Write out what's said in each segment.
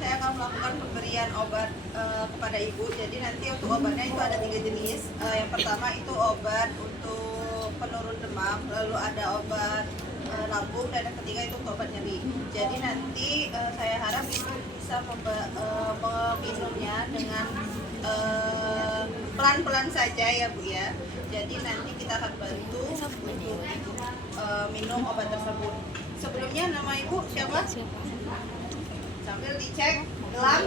saya akan melakukan pemberian obat kepada ibu. Jadi nanti untuk obatnya itu ada 3 jenis. Yang pertama itu obat untuk penurun demam, lalu ada obat lambung, dan yang ketiga itu untuk obat nyeri. Jadi nanti saya harap ibu bisa meminumnya dengan pelan-pelan saja ya Bu ya. Jadi nanti kita akan bantu untuk minum obat tersebut. Sebelumnya nama ibu siapa? Sambil dicek gelang.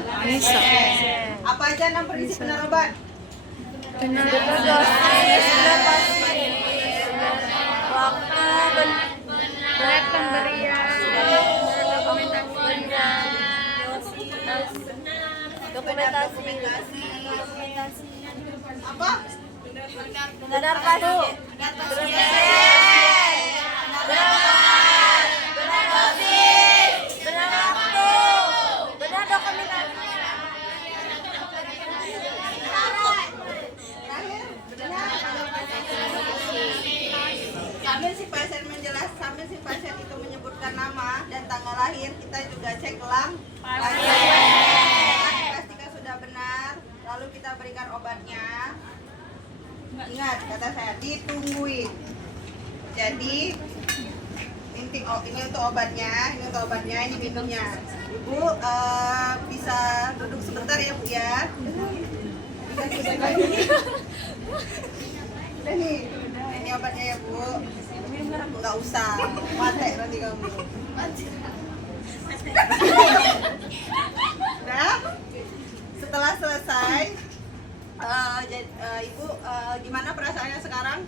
Apa aja 6 prinsip benar obat? Benar dosis, waktu, berat pemberian, dokumentasi. Apa? Benar waktu, benar dosis, benar waktu, benar dokumentasi. Sambil si pasien itu menyebutkan nama dan tanggal lahir, kita juga cek gelang pasien. Pastikan sudah benar, lalu kita berikan obatnya. Ingat kata saya, ditungguin. Jadi ini untuk obatnya, ini minumnya. Ibu bisa duduk sebentar ya Bu ya. Udah nih, ini obatnya ya Bu. Nggak usah, mati nanti kamu. Nah, setelah selesai, Ibu gimana perasaannya sekarang?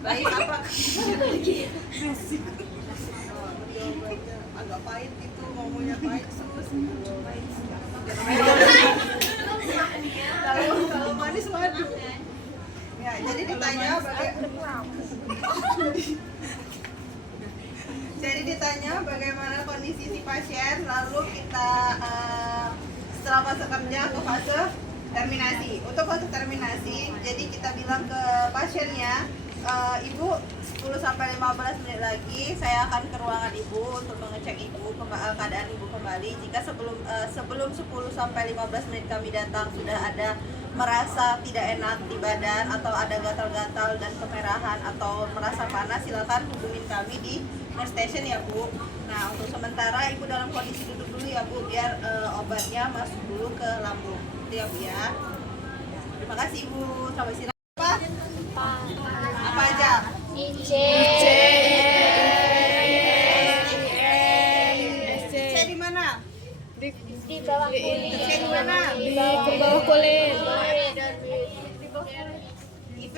Baik apa? Agak pahit gitu, ngomongnya pahit terus. Kalau manis madu. Ya, jadi ditanya bagaimana kondisi si pasien, lalu kita setelah fase kerja ke fase terminasi. Untuk fase terminasi, jadi kita bilang ke pasiennya, Ibu 10-15 menit lagi saya akan ke ruangan Ibu untuk mengecek Ibu keadaan Ibu kembali. Jika sebelum 10-15 menit kami datang sudah ada merasa tidak enak di badan atau ada gatal-gatal dan kemerahan atau merasa panas, silakan hubungin kami di nurse station ya Bu. Nah, untuk sementara Ibu dalam kondisi duduk dulu ya Bu, biar obatnya masuk dulu ke lambung. Itu ya Bu ya. Terima kasih Ibu. Sampai sini apa aja? IC di mana? di bawah kulit, Di mana? di bawah kulit, IV?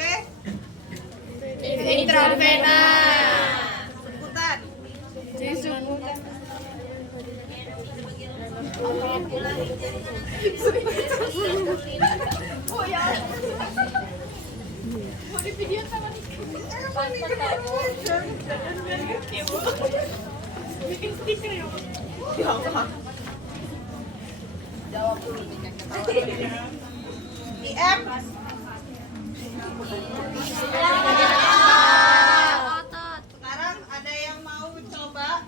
intravena, Sebutan? Oh ya. Mau di video sama nih. Bikin stiker ya. Ya Allah. Jawab dulu nih. IM? Sekarang ada yang mau coba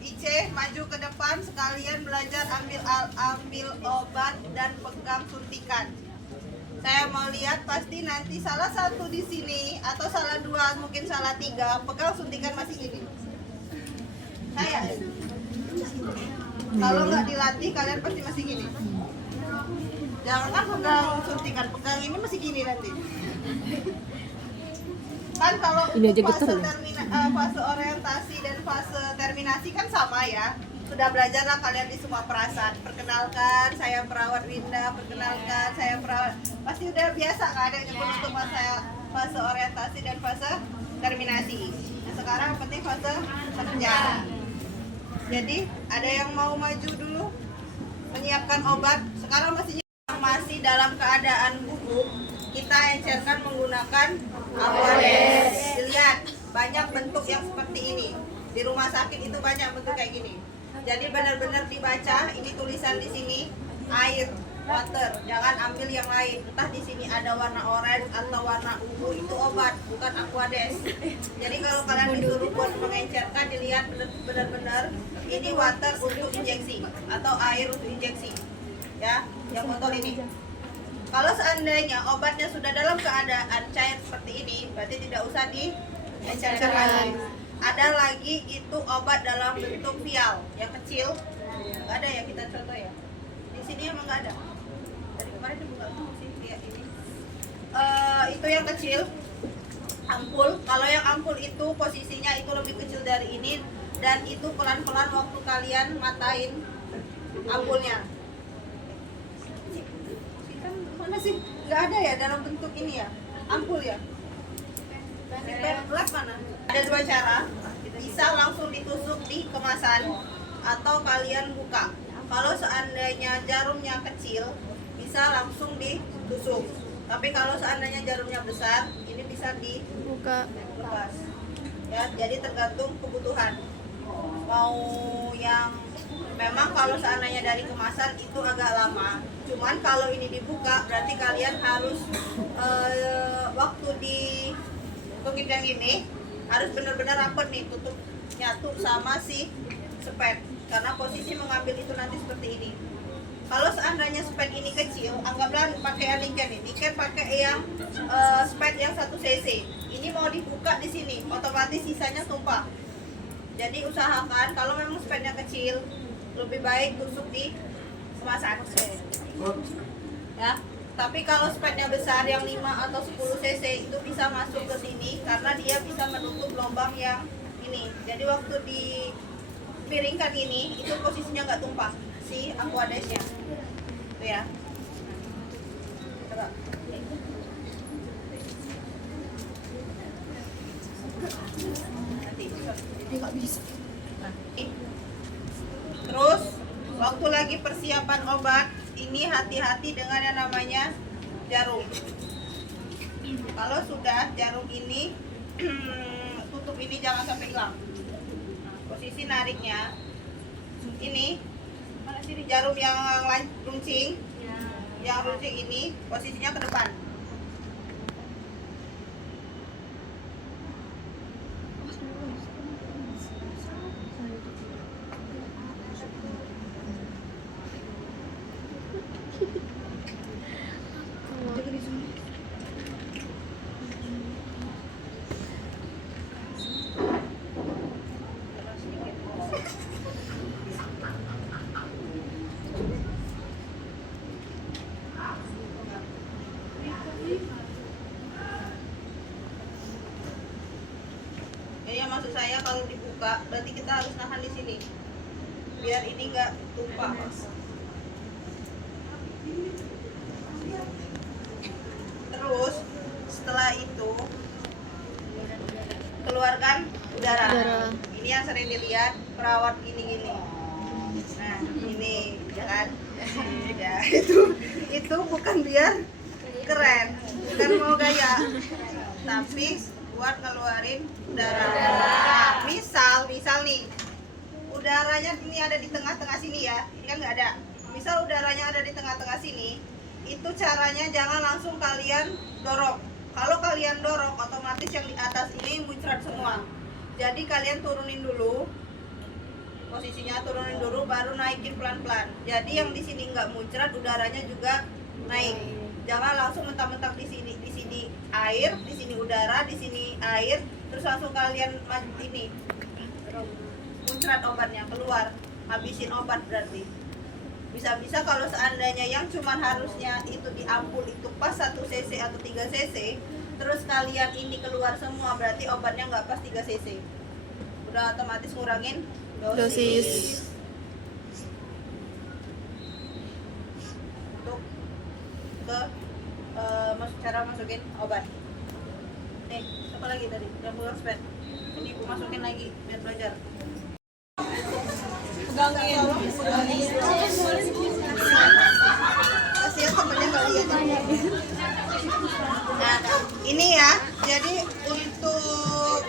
IC, maju ke depan sekalian belajar ambil obat dan pegang suntikan. Saya mau lihat pasti nanti salah satu di sini atau salah dua, mungkin salah tiga, pegang suntikan masih gini. Saya. Kalau nggak dilatih kalian pasti masih gini. Jangan pegang suntikan, pegang ini masih gini nanti. Kan kalau fase orientasi dan fase terminasi kan sama ya. Sudah belajar lah kalian di semua perasaan. Perkenalkan, saya perawat Rinda. Perkenalkan, saya perawat. Pasti udah biasa kan ada nyebut untuk fase orientasi dan fase terminasi. Nah, sekarang yang penting fase kerja. Jadi ada yang mau maju dulu menyiapkan obat. Sekarang masih dalam keadaan gugup. Kita encerkan menggunakan Aquades. Dilihat banyak bentuk yang seperti ini. Di rumah sakit itu banyak bentuk kayak gini. Jadi benar-benar dibaca, ini tulisan di sini air, water. Jangan ambil yang lain. Entah di sini ada warna orange atau warna ungu, itu obat, bukan Aquades. Jadi kalau kalian disuruh buat mengencerkan, dilihat benar-benar ini water untuk injeksi atau air untuk injeksi. Ya, yang botol ini. Kalau seandainya obatnya sudah dalam keadaan cair seperti ini, berarti tidak usah diencer-encer lagi. Ada lagi itu obat dalam bentuk vial yang kecil. Nggak ada ya, kita contoh ya. Di sini emang nggak ada. Dari kemarin dibuka tuh sih lihat ini. Itu yang kecil, ampul. Kalau yang ampul itu posisinya itu lebih kecil dari ini dan itu pelan-pelan waktu kalian matain ampulnya. Mana sih? Nggak ada ya dalam bentuk ini ya, ampul ya. Di pamflet mana? Ada dua cara, bisa langsung ditusuk di kemasan atau kalian buka. Kalau seandainya jarumnya kecil, bisa langsung ditusuk. Tapi kalau seandainya jarumnya besar, ini bisa dibuka lepas. Ya, jadi tergantung kebutuhan. Mau yang memang kalau seandainya dari kemasan itu agak lama. Cuman kalau ini dibuka, berarti kalian harus waktu di pengidang ini harus benar-benar rapat nih, tutup nyatu sama si spet, karena posisi mengambil itu nanti seperti ini. Kalau seandainya spet ini kecil, anggaplah pakai Niken nih, Niken pakai yang spet yang 1 cc. Ini mau dibuka di sini, otomatis sisanya tumpah. Jadi usahakan kalau memang spetnya kecil, lebih baik tusuk di kemasan. Ya. Tapi kalau spetnya besar yang 5 atau 10 cc itu bisa masuk ke sini karena dia bisa menutup lubang yang ini. Jadi waktu dipiringkan ini itu posisinya nggak tumpah si aquadesnya. Tuh ya. Coba. Nanti nggak bisa. Terus waktu lagi persiapan obat ini hati-hati dengan yang namanya jarum. Kalau sudah jarum ini tutup ini jangan sampai hilang. Posisi nariknya ini mana sih jarum yang runcing? Yang runcing ini posisinya ke depan. Jadi yang maksud saya kalau dibuka berarti kita harus nahan di sini biar ini nggak tumpah. Terus setelah itu keluarkan udara. Ini yang sering dilihat perawat gini-gini. Nah ini ya kan, ya itu bukan biar keren, bukan mau gaya, tapi buat ngeluarin udara. Nah, misal nih udaranya ini ada di tengah-tengah sini ya, ini kan nggak ada. Misal udaranya ada di tengah-tengah sini, itu caranya jangan langsung kalian dorong. Kalau kalian dorong, otomatis yang di atas ini muncrat semua. Jadi kalian turunin dulu, posisinya turunin dulu, baru naikin pelan-pelan. Jadi yang di sini nggak muncrat, udaranya juga naik. Jangan langsung mentang-mentang di sini air, di sini udara, di sini air, terus langsung kalian ini muncrat obatnya keluar, habisin obat berarti. Bisa-bisa kalau seandainya yang cuman harusnya itu di ampul itu pas 1 cc atau 3 cc, terus kalian ini keluar semua, berarti obatnya nggak pas 3 cc. Udah otomatis ngurangin dosis. Untuk ke cara masukin obat. Nih, apa lagi tadi? Yang pulang spet. Ini aku masukin lagi biar belajar. Pegangin. Kasihan temennya nggak lihat. Nah, ini ya. Jadi untuk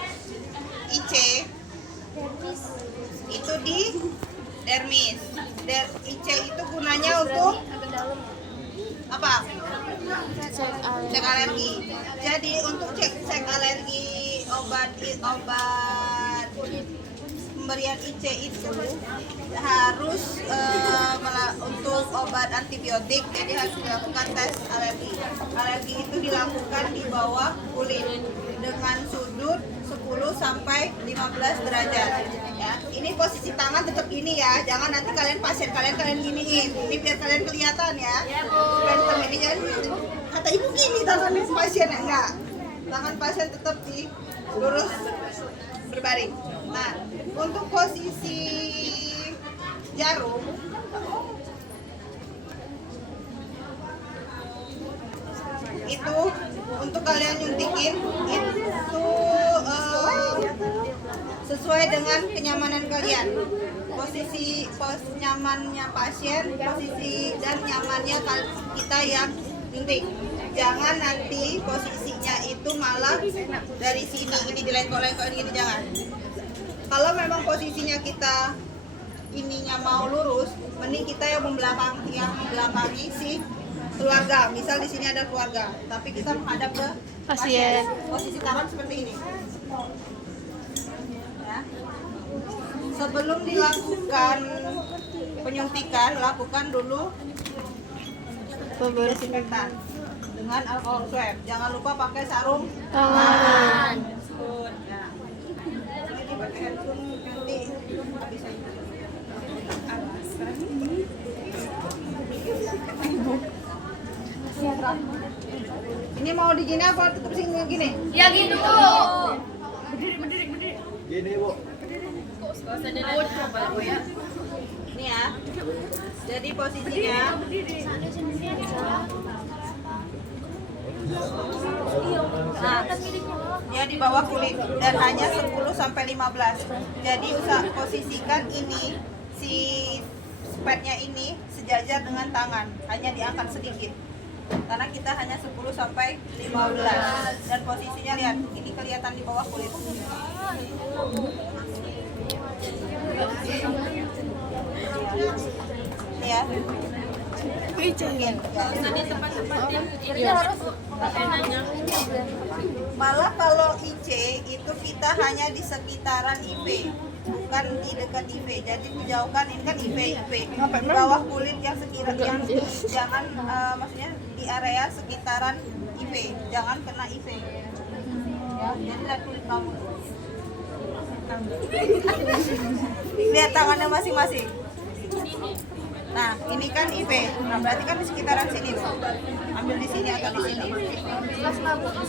IC itu di dermis. IC itu gunanya untuk apa? Cek alergi. Jadi untuk cek alergi obat pemberian IC itu harus untuk obat antibiotik, jadi harus dilakukan tes alergi. Alergi itu dilakukan di bawah kulit dengan sudut 10 sampai 15 derajat ya. Ini posisi tangan tetap gini ya, jangan nanti pasien kalian giniin. Ini biar kalian kelihatan ya. Benteng ini jangan kata ibu gini tangannya pasien enggak. Tangan pasien tetap di lurus berbaring. Nah, untuk posisi jarum itu untuk kalian nyuntikin itu sesuai dengan kenyamanan kalian. Posisi nyamannya pasien, posisi dan nyamannya kita yang nyuntik. Jangan nanti posisinya itu malah dari sini ini dilengkok-lengkokin gini, jangan. Kalau memang posisinya kita ininya mau lurus, mending kita yang membelakangi si keluarga. Misal di sini ada keluarga, tapi kita menghadap ke pasien. Posisi tangan seperti ini. Ya. Sebelum dilakukan penyuntikan, lakukan dulu desinfektan dengan alkohol swab. Jangan lupa pakai sarung tangan. Ya. Ini pakai handphone nanti habis aja. Ini mau di gini apa tetap sini gini? Ya gitu. Gini, Bu. Ini ya. Jadi posisinya nah, dia di bawah kulit dan hanya 10 sampai 15. Jadi posisikan ini si spatnya ini sejajar dengan tangan, hanya diangkat sedikit. Karena kita hanya 10 sampai 15 dan posisinya lihat, ini kelihatan di bawah kulit. Ini ya. Malah kalau IC itu kita hanya di sekitaran IP, bukan di dekat IP. Jadi dijauhkan, ini kan IP di bawah kulit yang jangan maksudnya di area sekitaran IP, jangan kena IP. Ya, jadi lihat kulit kamu. Lihat tangannya masing-masing. Nah, ini kan IP. Nah, berarti kan di sekitaran sini loh. Ambil di sini atau di sini.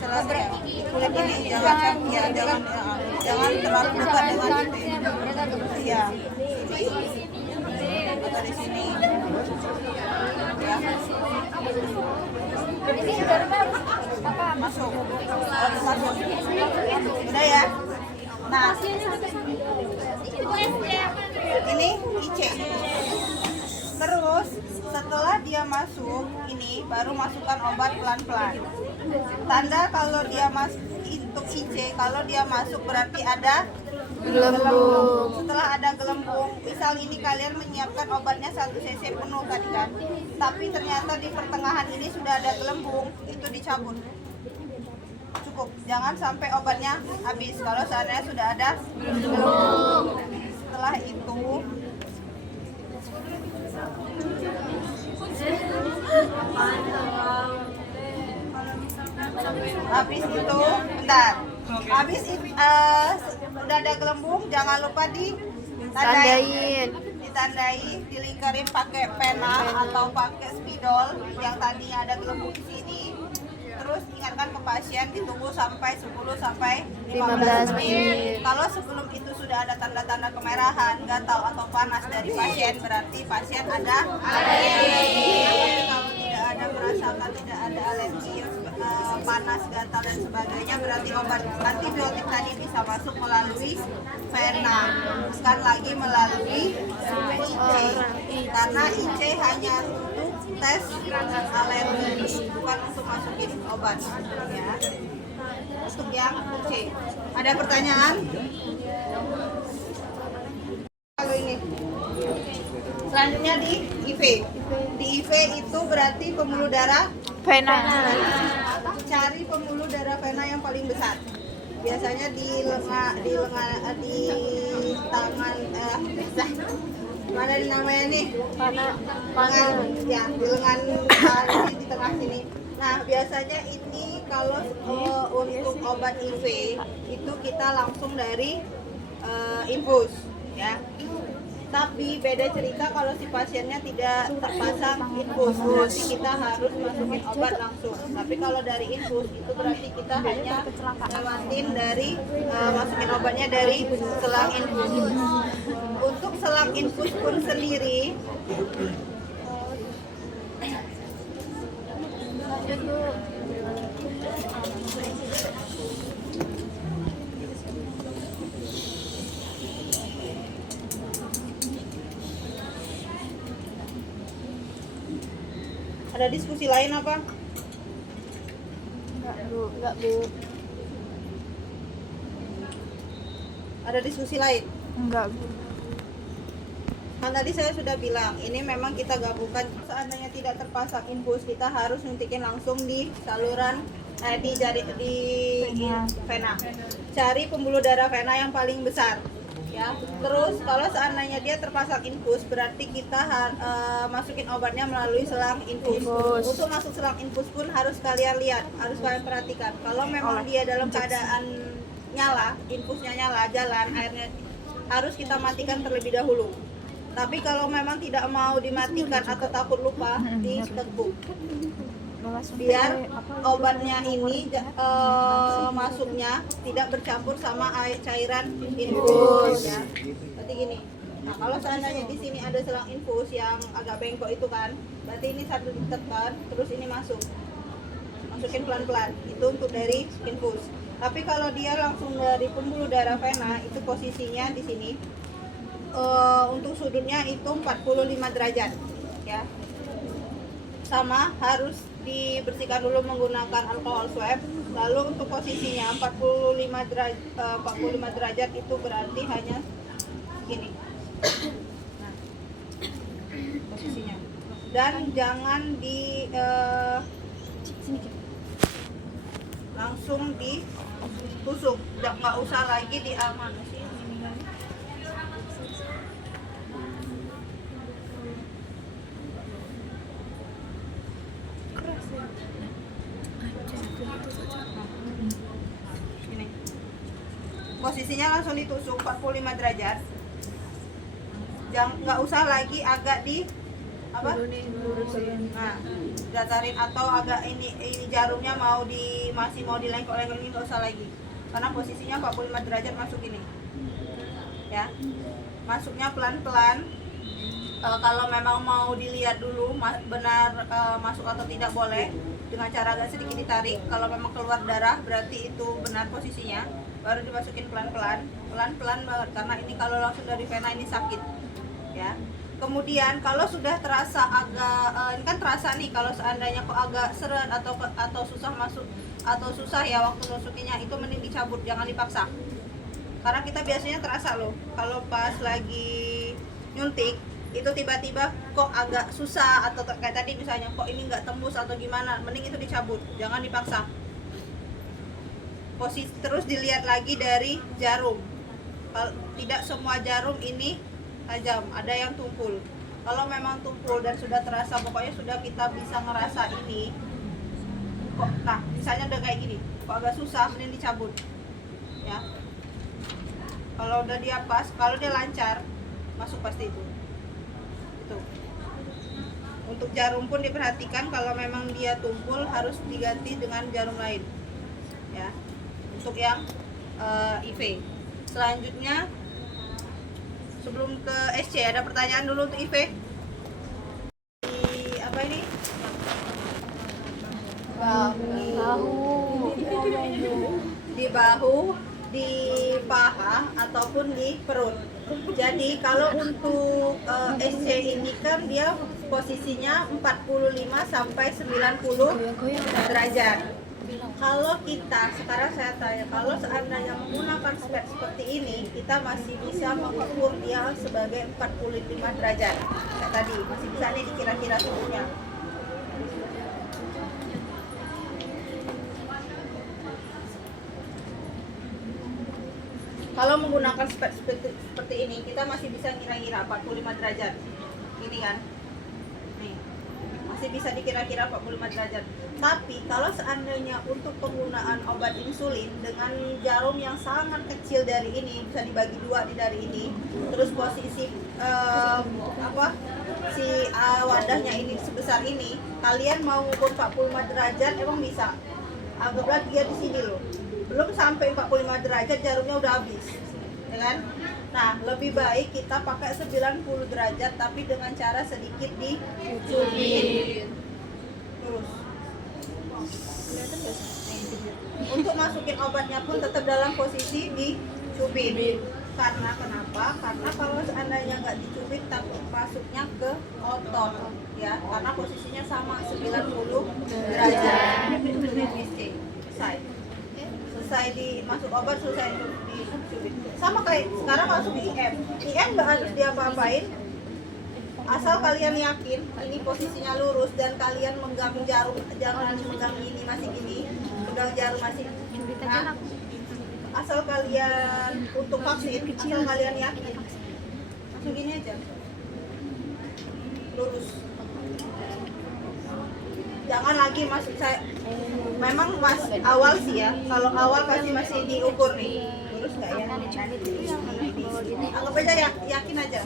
Selesai. Kulit ini jangan terlalu dekat dengan IP. Iya. Atau di sini. Ya. Masuk. Masuk. Udah ya. Nah, ini IC. Terus setelah dia masuk, ini baru masukkan obat pelan-pelan. Tanda kalau dia masuk untuk IC, kalau dia masuk berarti ada gelembung. Setelah ada gelembung, misal ini kalian menyiapkan obatnya 1 cc penuh tadi kan, tapi ternyata di pertengahan ini sudah ada gelembung, itu dicabut. Cukup, jangan sampai obatnya habis kalau seandainya sudah ada gelembung. Setelah itu habis itu bentar. Habis udah ada gelembung, jangan lupa ditandai, dilingkarin pakai pena atau pakai spidol yang tadinya ada gelembung di sini. Terus ingatkan ke pasien ditunggu sampai 10 sampai 15 menit. Kalau sebelum itu sudah ada tanda-tanda kemerahan, gatal atau panas dari pasien, berarti pasien ada alergi. Kalau tidak ada merasakan tidak ada alergi, panas, gatal dan sebagainya, berarti obat antibiotik tadi bisa masuk melalui vena, bukan lagi melalui IC. Karena IC hanya untuk tes alergi, bukan untuk masukin obat ya. Untuk yang IC. Ada pertanyaan? Kalau ini selanjutnya di IV. Di IV itu berarti pembuluh darah Vena. Cari pembuluh darah vena yang paling besar. biasanya di tangan mana namanya nih? Lengan, ya di lengan ini di tengah sini. Nah biasanya ini kalau untuk obat IV itu kita langsung dari infus ya. Tapi beda cerita kalau si pasiennya tidak terpasang infus, berarti kita harus masukin obat langsung. Tapi kalau dari infus itu berarti kita hanya lewatin dari masukin obatnya dari selang infus. Untuk selang infus pun sendiri ada diskusi lain apa? Enggak, Bu. Ada diskusi lain? Enggak, Bu. Kan tadi saya sudah bilang, ini memang kita gabungkan. Seandainya tidak terpasang infus, kita harus nyuntikin langsung di saluran di vena. Cari pembuluh darah vena yang paling besar. Ya. Terus kalau seandainya dia terpasang infus, berarti kita masukin obatnya melalui selang infus. Untuk masuk selang infus pun harus kalian lihat, harus kalian perhatikan. Kalau memang dia dalam keadaan nyala, infusnya nyala, jalan, airnya harus kita matikan terlebih dahulu. Tapi kalau memang tidak mau dimatikan atau takut lupa, diteguk. Biar obatnya ini masuknya tidak bercampur sama air cairan infus ya. Berarti gini. Nah, kalau seandainya di sini ada selang infus yang agak bengkok itu kan, berarti ini satu ditekan, terus ini masuk. Masukin pelan-pelan. Itu untuk dari infus. Tapi kalau dia langsung dari pembuluh darah vena, itu posisinya di sini. Untuk sudutnya itu 45 derajat ya. Sama harus dibersihkan dulu menggunakan alkohol swab. Lalu untuk posisinya 45 derajat itu berarti hanya gini. Nah, posisinya. Dan jangan langsung ditusuk. Nggak usah lagi diaman. Posisinya langsung ditusuk 45 derajat. Jangan, nggak usah lagi agak di apa? Nah, datarin atau agak ini jarumnya masih mau dilengkok-lengkok, ini nggak usah lagi. Karena posisinya 45 derajat masuk ini. Ya. Masuknya pelan-pelan. Kalau memang mau dilihat dulu benar masuk atau tidak, boleh dengan cara agak sedikit ditarik. Kalau memang keluar darah berarti itu benar posisinya, baru dimasukin pelan-pelan banget, karena ini kalau langsung dari vena ini sakit ya. Kemudian kalau sudah terasa agak ini kan terasa nih, kalau seandainya kok agak seret atau susah masuk atau susah ya waktu masukinnya, itu mending dicabut, jangan dipaksa. Karena kita biasanya terasa loh kalau pas lagi nyuntik itu tiba-tiba kok agak susah, atau kayak tadi misalnya kok ini nggak tembus atau gimana, mending itu dicabut, jangan dipaksa. Posisi terus dilihat lagi dari jarum. Kalau tidak semua jarum ini tajam, ada yang tumpul. Kalau memang tumpul dan sudah terasa, pokoknya sudah kita bisa ngerasa ini kok, nah misalnya udah kayak gini kok agak susah, mending dicabut ya. Kalau udah dia pas, kalau dia lancar masuk pasti itu. Untuk jarum pun diperhatikan, kalau memang dia tumpul harus diganti dengan jarum lain ya. Untuk yang IV. Selanjutnya sebelum ke SC ada pertanyaan dulu untuk IV. Apa ini? Di bahu, di paha ataupun di perut. Jadi kalau untuk SC ini kan dia posisinya 45 sampai 90 derajat. Kalau kita, sekarang saya tanya, kalau seandainya menggunakan spek seperti ini, kita masih bisa mengukur dia sebagai 45 derajat. Kayak tadi, masih bisa nih dikira-kira suhunya. Kalau menggunakan seperti ini, kita masih bisa ngira-ngira 45 derajat. Ini kan. Nih. Masih bisa dikira-kira 45 derajat. Tapi kalau seandainya untuk penggunaan obat insulin dengan jarum yang sangat kecil dari ini, bisa dibagi dua dari ini, terus posisi wadahnya ini sebesar ini, kalian mau ngukur 45 derajat emang bisa. Anggaplah dia di sini loh. Belum sampai 45 derajat jarumnya udah habis. Ya kan? Nah, lebih baik kita pakai 90 derajat tapi dengan cara sedikit dicubit. Terus. Untuk masukin obatnya pun tetap dalam posisi dicubit. Karena kenapa? Karena kalau seandainya nggak dicubit tapi masuknya ke otot, ya. Karena posisinya sama 90 derajat. Selesai dimasuk obat, selesai dicubit. Sama kayak sekarang masuk IM. IM nggak harus diapa-apain. Asal kalian yakin ini posisinya lurus dan kalian megang jarum, jangan megang ini masih gini, megang jarum masih. Nah, asal kalian untuk vaksin, asal kalian yakin, langsung gini aja, lurus. Jangan lagi masuk saya. Memang mas awal sih ya, kalau awal pasti masih diukur nih, lurus nggak ya? Anggap aja ya, yakin aja.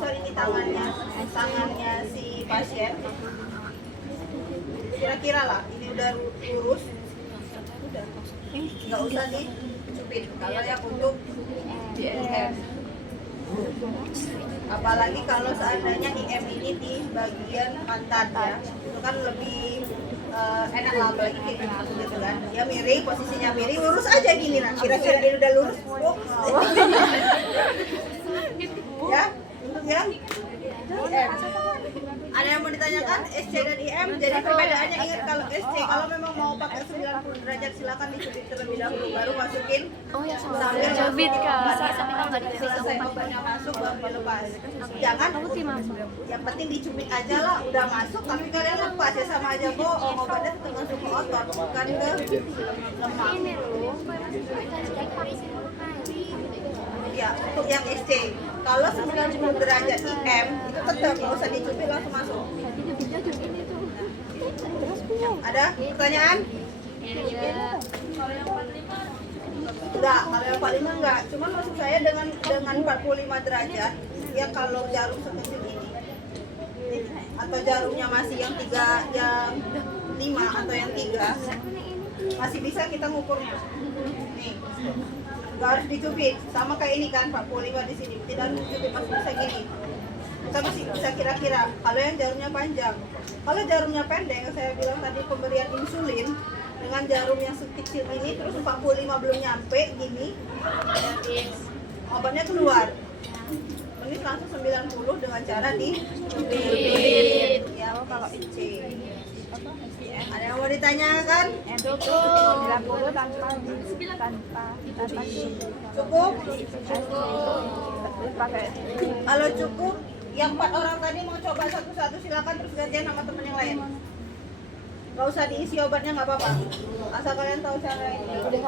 Soal ini tangannya si pasien, kira-kira lah ini udah lurus, udah nggak usah dicubit. Kalau yang untuk IM, apalagi kalau seandainya IM ini di bagian pantat ya, itu kan lebih enak lah, apalagi kita gitu kan, ya miring, posisinya miring, lurus aja gini. Nah, kira-kira ini udah lurus, ya. Untuk yang IM, ada yang mau ditanyakan SC dan IM? Jadi perbedaannya, ingat kalau SC kalau memang mau pakai 90 derajat silakan dicubit terlebih dahulu baru masukin. Sambil Cubit, Kak. selesai obatnya masuk baru dilepas. Jangan, yang penting dicubit aja lah, udah masuk tapi kalian lepas ya, sama aja bohong. Obatnya tetap masuk ke otot bukan ke lemak. Ya, untuk yang SC, kalau 90 derajat IM itu tetap nggak usah dicubit, langsung masuk. Ada pertanyaan? Enggak, kalau yang 45 enggak. Cuma maksud saya dengan 45 derajat, ya kalau jarum sekecil ini atau jarumnya masih yang 5 atau yang 3 masih bisa kita ngukurnya. Nih. Nggak harus dicubit, sama kayak ini kan 45 di sini, tidak harus dicubit, masih bisa gini. Kita masih bisa kira-kira. Kalau yang jarumnya panjang, kalau jarumnya pendek, yang saya bilang tadi pemberian insulin dengan jarum yang sekecil ini, terus 45 belum nyampe gini, obatnya keluar. Ini langsung 90 dengan cara dicubit. Ya kalau IC. Ada yang mau ditanyakan? Cukup. Cukup? Kalau cukup, yang 4 orang tadi mau coba satu-satu silakan, terus gantian sama temen yang lain. Gak usah diisi obatnya, nggak apa-apa. Asal kalian tahu cara ini.